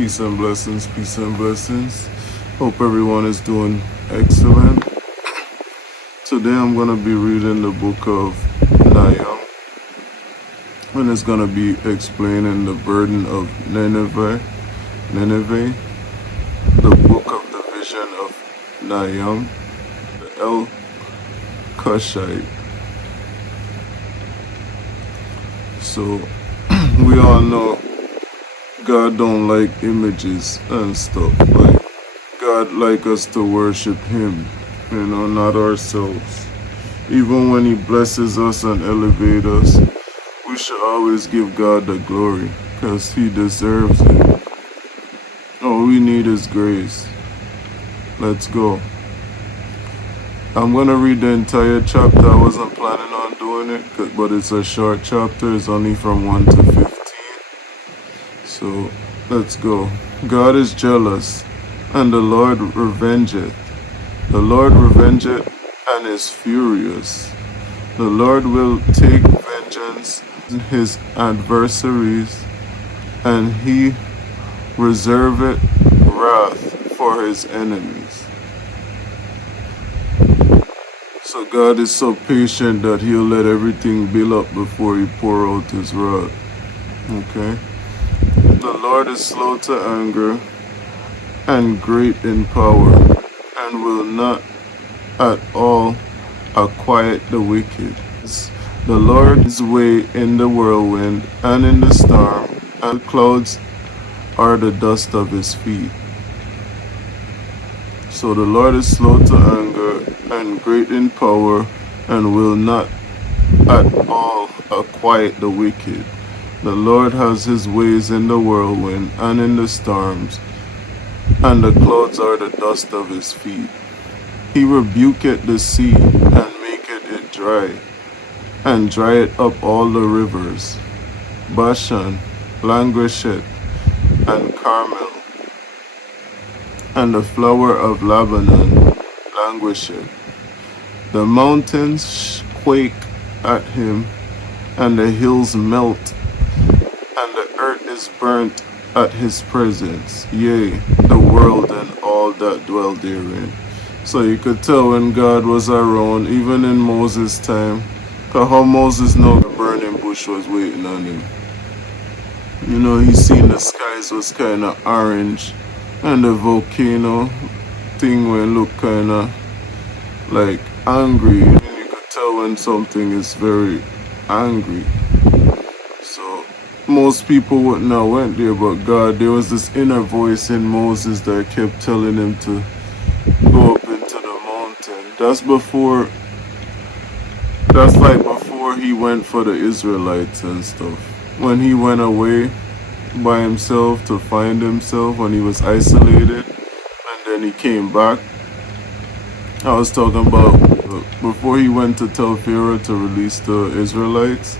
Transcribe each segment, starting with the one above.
Peace and blessings, peace and blessings. Hope everyone is doing excellent. Today I'm going to be reading the book of Nahum, and it's going to be explaining the burden of Nineveh, the book of the vision of Nahum, the El Cushite. So we all know God don't like images and stuff. Like, God like us to worship Him, not ourselves. Even when He blesses us and elevates us, we should always give God the glory, because He deserves it. All we need is grace. Let's go. I'm going to read the entire chapter. I wasn't planning on doing it, but it's a short chapter. It's only from 1 to 15. So, let's go. God is jealous, and the Lord revengeth. The Lord revengeth and is furious. The Lord will take vengeance on His adversaries, and He reserveth wrath for His enemies. So God is so patient that He'll let everything build up before He pour out His wrath. Okay? The Lord is slow to anger and great in power, and will not at all quiet the wicked. The Lord's way in the whirlwind and in the storm, and clouds are the dust of His feet. So the Lord is slow to anger and great in power, and will not at all quiet the wicked. The Lord has His ways in the whirlwind and in the storms, and the clouds are the dust of His feet. He rebuketh the sea, and maketh it dry, and drieth up all the rivers. Bashan languisheth, and Carmel, and the flower of Lebanon languisheth. The mountains quake at Him, and the hills melt, and the earth is burnt at His presence, yea, the world and all that dwell therein. So you could tell when God was around, even in Moses' time, because how Moses know the burning bush was waiting on him. He seen the skies was kind of orange, and the volcano thing when look kind of like angry. You could tell when something is very angry. So most people wouldn't have went there, but God, there was this inner voice in Moses that kept telling him to go up into the mountain. That's like before he went for the Israelites and stuff. When he went away by himself to find himself, when he was isolated, and then he came back. I was talking about before he went to tell Pharaoh to release the Israelites.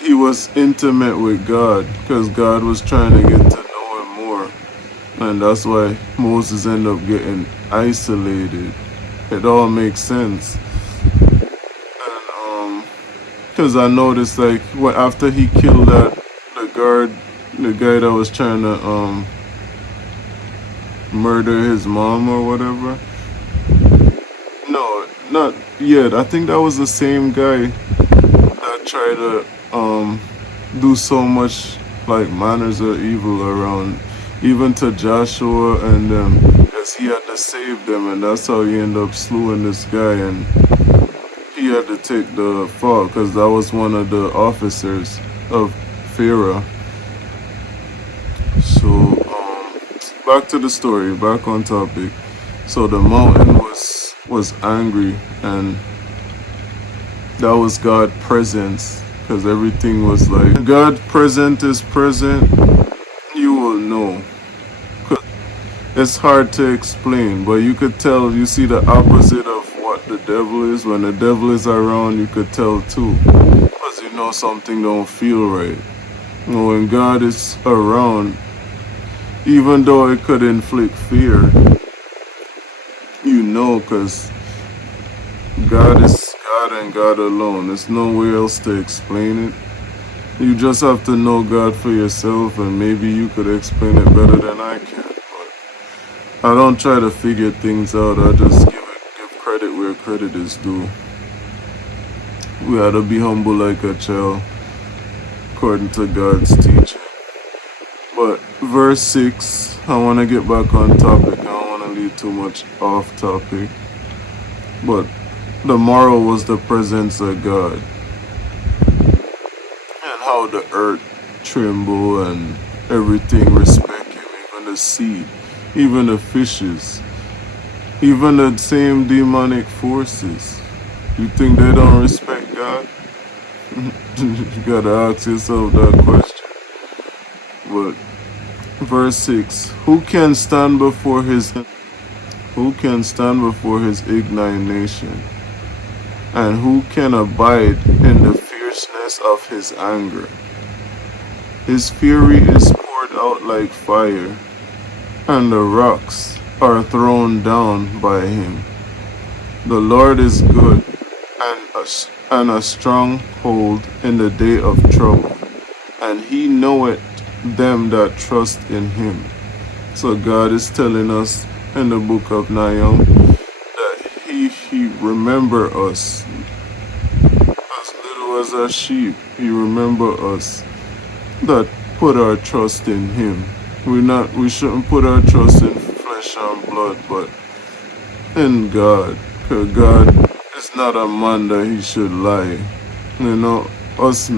He was intimate with God, because God was trying to get to know Him more. And that's why Moses ended up getting isolated. It all makes sense. And because I noticed, like, after he killed the guy that was trying to murder his mom or whatever. No, not yet. I think that was the same guy that tried to do so much like manners of evil around, even to Joshua and them, because he had to save them, and that's how he ended up slewing this guy, and he had to take the fall because that was one of the officers of Pharaoh. So back to the story, back on topic. So the mountain was angry, and that was God's presence, because everything was like, God present is present, you will know. It's hard to explain, but you could tell, you see the opposite of what the devil is. When the devil is around, you could tell too, because something don't feel right. When God is around, even though it could inflict fear, because God is God and God alone. There's no way else to explain it. You just have to know God for yourself, and maybe you could explain it better than I can. But I don't try to figure things out. I just give credit where credit is due. We ought to be humble like a child, according to God's teaching. But verse 6, I want to get back on topic. I don't want to lead too much off topic. But the moral was the presence of God, and how the earth tremble and everything respect him, even the sea, even the fishes, even the same demonic forces. You think they don't respect God? You gotta ask yourself that question. But verse 6, who can stand before his indignation? And who can abide in the fierceness of his anger? His fury is poured out like fire, and the rocks are thrown down by him. The Lord is good, and a stronghold in the day of trouble, and he knoweth them that trust in him. So God is telling us in the book of Nahum that he remember us as little as a sheep. He remember us that put our trust in him. We shouldn't put our trust in flesh and blood, but in God. Because God is not a man that he should lie. You know, us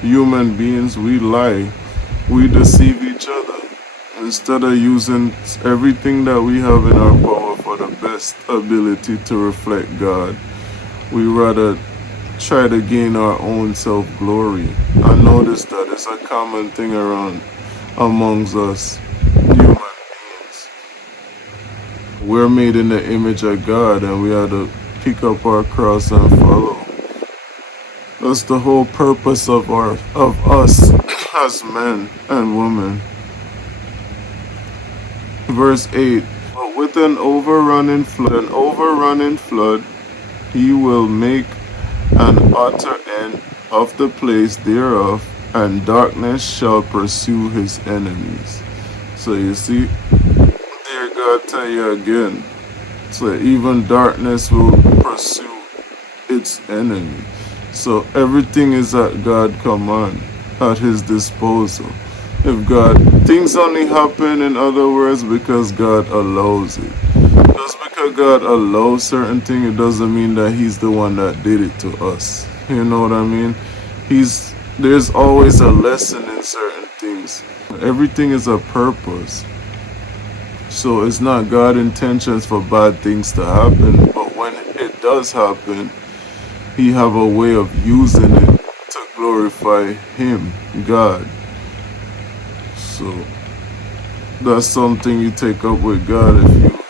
human beings, we lie. We deceive each other. Instead of using everything that we have in our power for the best ability to reflect God, we rather try to gain our own self-glory. I notice that it's a common thing amongst us human beings. We're made in the image of God, and we have to pick up our cross and follow. That's the whole purpose of us as men and women. Verse 8, but with an overrunning flood, he will make an utter end of the place thereof, and darkness shall pursue his enemies. So you see, dear God tell you again, so even darkness will pursue its enemy. So everything is at God's command, at his disposal. Things only happen, in other words, because God allows it. Just because God allows certain things, it doesn't mean that he's the one that did it to us. You know what I mean? There's always a lesson in certain things. Everything is a purpose. So it's not God's intentions for bad things to happen, but when it does happen, he have a way of using it to glorify him, God. So that's something you take up with God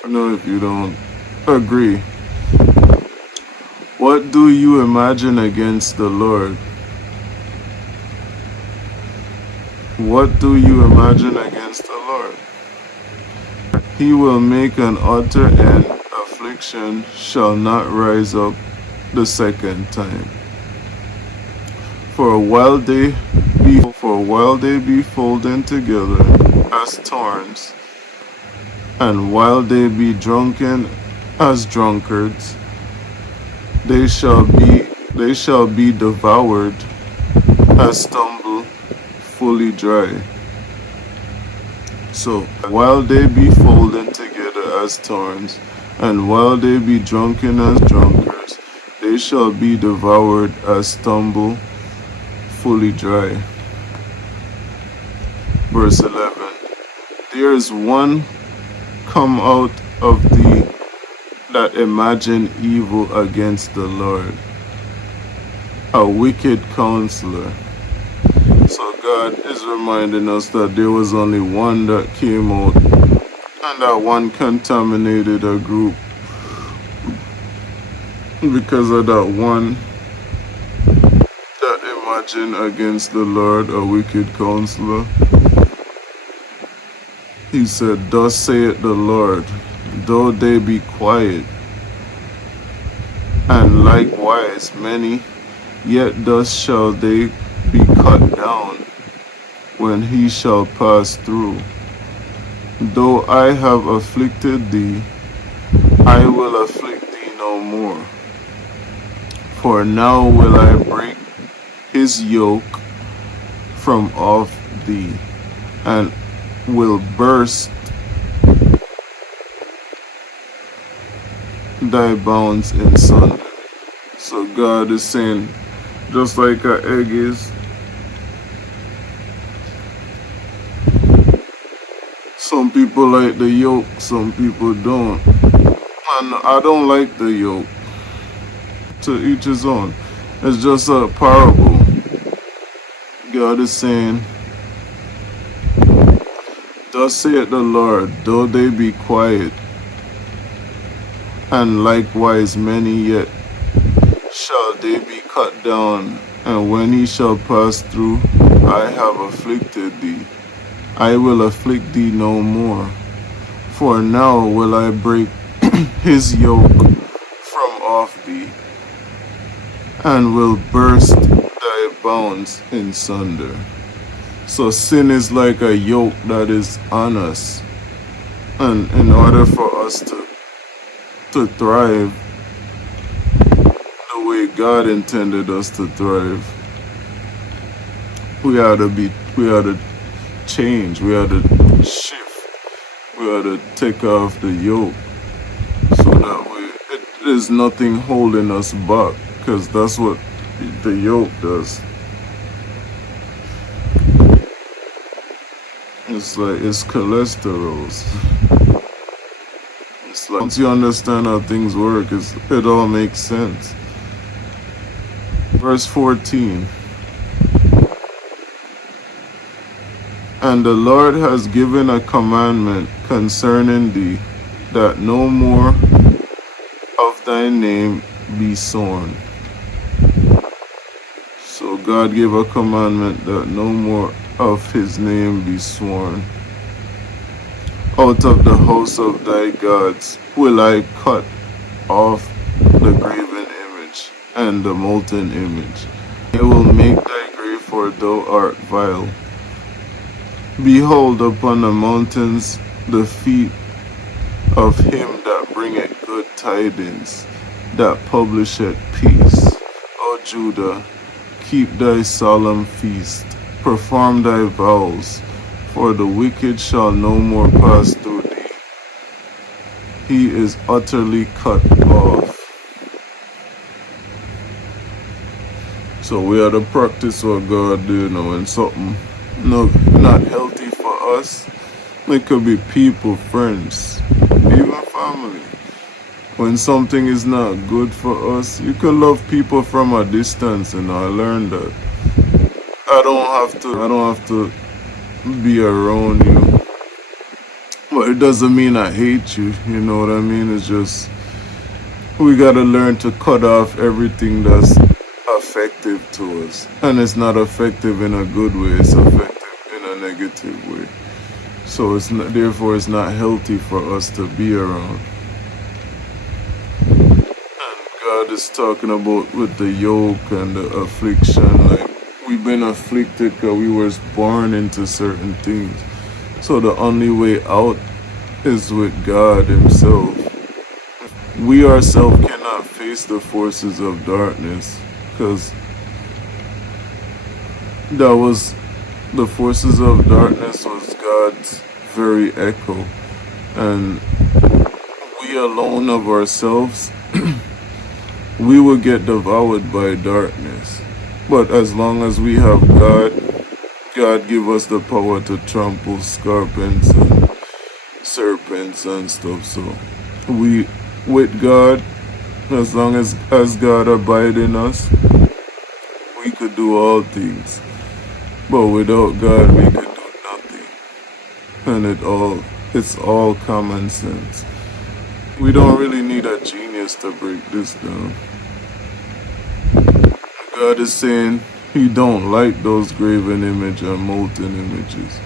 if you don't agree. What do you imagine against the Lord? What do you imagine against the Lord? He will make an utter end. Affliction shall not rise up the second time. For while they be folded together as thorns, and while they be drunken as drunkards, they shall be devoured as stubble fully dry. So while they be folded together as thorns, and while they be drunken as drunkards, they shall be devoured as stubble fully dry. Verse 11, there is one come out of thee that imagine evil against the Lord, a wicked counselor. So God is reminding us that there was only one that came out, and that one contaminated a group. Because of that one that imagined against the Lord, a wicked counselor. He said, thus saith the Lord, though they be quiet, and likewise many, yet thus shall they be cut down when he shall pass through. Though I have afflicted thee, I will afflict thee no more. For now will I break his yoke from off thee, and will burst thy bounds in sunder. So God is saying, just like an egg is, some people like the yolk, some people don't. And I don't like the yolk. To each his own. It's just a parable. God is saying, thus saith the Lord, though they be quiet, and likewise many, yet shall they be cut down, and when he shall pass through, I have afflicted thee. I will afflict thee no more. For now will I break his yoke from off thee, and will burst thy bounds in sunder. So sin is like a yoke that is on us. And in order for us to thrive the way God intended us to thrive, we had to change, we had to shift, we had to take off the yoke, so that way there's nothing holding us back, because that's what the yoke does. It's like, it's cholesterol. It's like, once you understand how things work, it all makes sense. Verse 14. And the Lord has given a commandment concerning thee, that no more of thy name be sworn. So God gave a commandment that no more of his name be sworn. Out of the house of thy gods will I cut off the graven image and the molten image. I will make thy grave, for thou art vile. Behold, upon the mountains the feet of him that bringeth good tidings, that publisheth peace. O Judah, keep thy solemn feast, perform thy vows, for the wicked shall no more pass through thee. He is utterly cut off. So we are to practice what God do, when something not healthy for us. It could be people, friends, even family. When something is not good for us, you can love people from a distance, I learned that. I don't have to be around you. But it doesn't mean I hate you, you know what I mean? It's just, we gotta learn to cut off everything that's effective to us. And it's not effective in a good way, it's effective in a negative way. So therefore it's not healthy for us to be around. And God is talking about with the yoke and the affliction, like we've been afflicted because we were born into certain things. So the only way out is with God himself. We ourselves cannot face the forces of darkness, because the forces of darkness was God's very echo. And we alone of ourselves, we will get devoured by darkness. But as long as we have God, God give us the power to trample scorpions and serpents and stuff. So we, with God, as long as God abide in us, we could do all things. But without God, we could do nothing. And it's all common sense. We don't really need a genius to break this down. God is saying he don't like those graven image and molten images.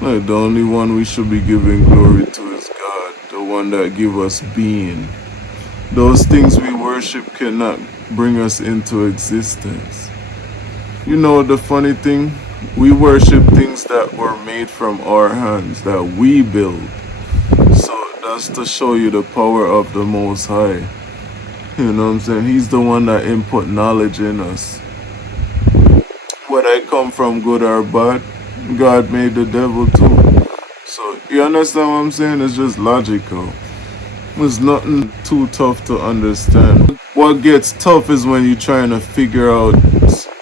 Like, the only one we should be giving glory to is God, the one that give us being. Those things we worship cannot bring us into existence. you know the funny thing? We worship things that were made from our hands, that we build. So that's to show you the power of the Most High. You know what I'm saying? He's the one that input knowledge in us. Whether it come from good or bad, God made the devil too. So you understand what I'm saying? It's just logical. It's nothing too tough to understand. What gets tough is when you're trying to figure out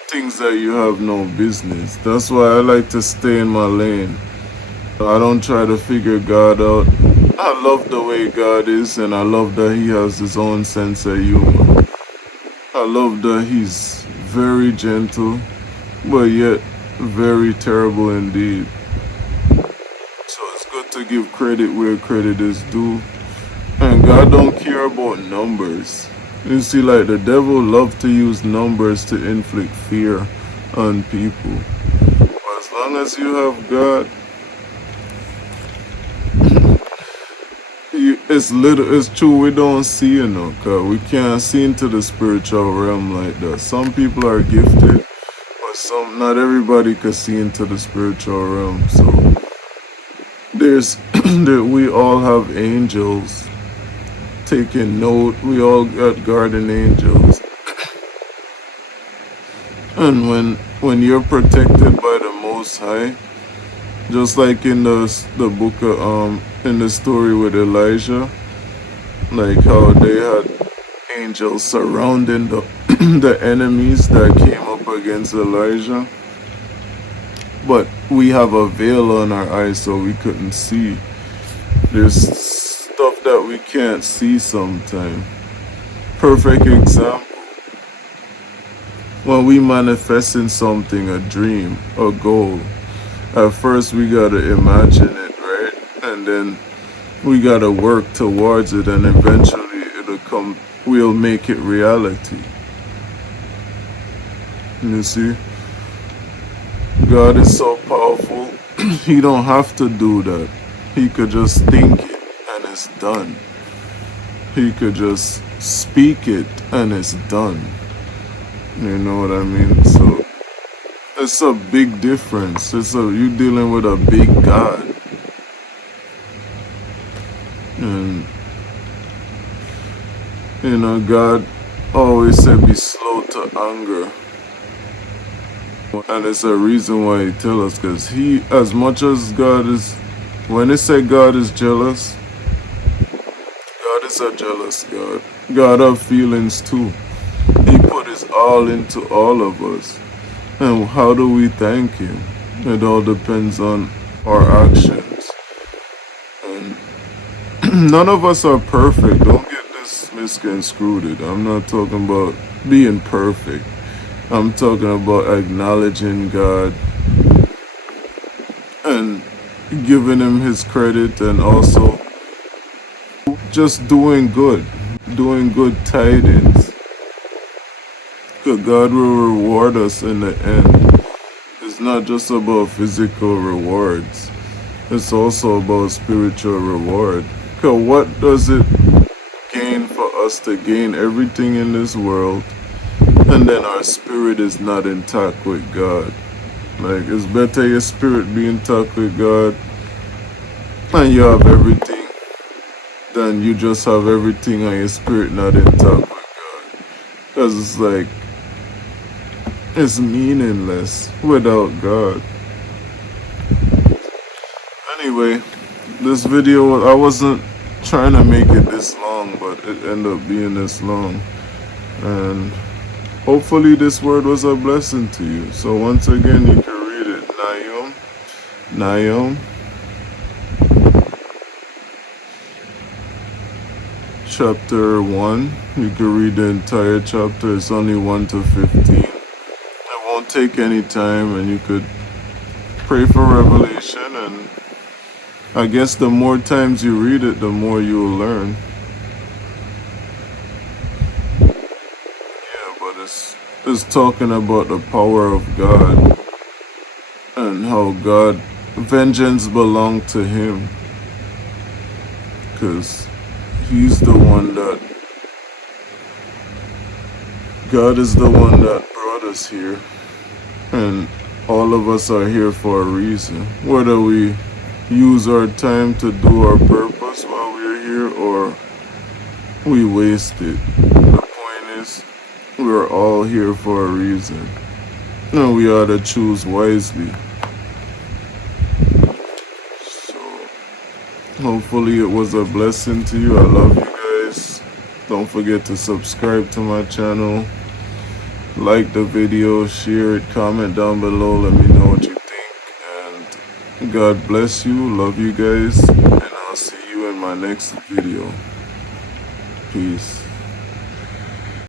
things that you have no business. That's why I like to stay in my lane. I don't try to figure God out. I love the way God is, and I love that He has His own sense of humor. I love that He's very gentle, but yet very terrible indeed. So it's good to give credit where credit is due. And God don't care about numbers. You see, like the devil loves to use numbers to inflict fear on people. But as long as you have God, it's true, we don't see it now, cause we can't see into the spiritual realm like that. Some people are gifted, but not everybody can see into the spiritual realm. So we all have angels taking note. We all got guardian angels, and when you're protected by the Most High, just like in the book of in the story with Elijah, like how they had angels surrounding the the enemies that came up against Elijah, but we have a veil on our eyes so we couldn't see. There's stuff that we can't see sometimes. Perfect example. When we manifesting something, a dream, a goal, at first we gotta imagine it, right? And then we gotta work towards it, and eventually it'll come, we'll make it reality. You see? God is so powerful, He don't have to do that. He could just think it and it's done. He could just speak it and it's done. You know what I mean? So it's a big difference. You dealing with a big God. And you know, God always said be slow to anger. And it's a reason why He tell us, because He, as much as God is, when they say God is jealous, God is a jealous God. God have feelings too. He put His all into all of us. And how do we thank Him? It all depends on our actions. And none of us are perfect. Don't get this misconstrued. I'm not talking about being perfect. I'm talking about acknowledging God and giving Him His credit, and also just doing good tidings. Because God will reward us in the end. It's not just about physical rewards. It's also about spiritual reward. Because what does it gain for us to gain everything in this world, and then our spirit is not intact with God? Like, it's better your spirit be intact with God and you have everything than you just have everything and your spirit not intact with God. Because it's like, it's meaningless without God. Anyway, this video, I wasn't trying to make it this long, but it ended up being this long. And hopefully this word was a blessing to you. So once again, you can read it. Nahum chapter 1. You can read the entire chapter. It's only 1 to 15. It won't take any time, and you could pray for revelation. And I guess the more times you read it, the more you will learn. Yeah, but it's talking about the power of God and how God, vengeance belongs to Him, because He's the one that, God is the one that brought us here. And all of us are here for a reason. Whether we use our time to do our purpose while we're here or we waste it. The point is, we're all here for a reason. And we ought to choose wisely. So, hopefully it was a blessing to you. I love you guys. Don't forget to subscribe to my channel. Like the video, share it, comment down below, let me know what you think, and God bless you, love you guys, and I'll see you in my next video. Peace.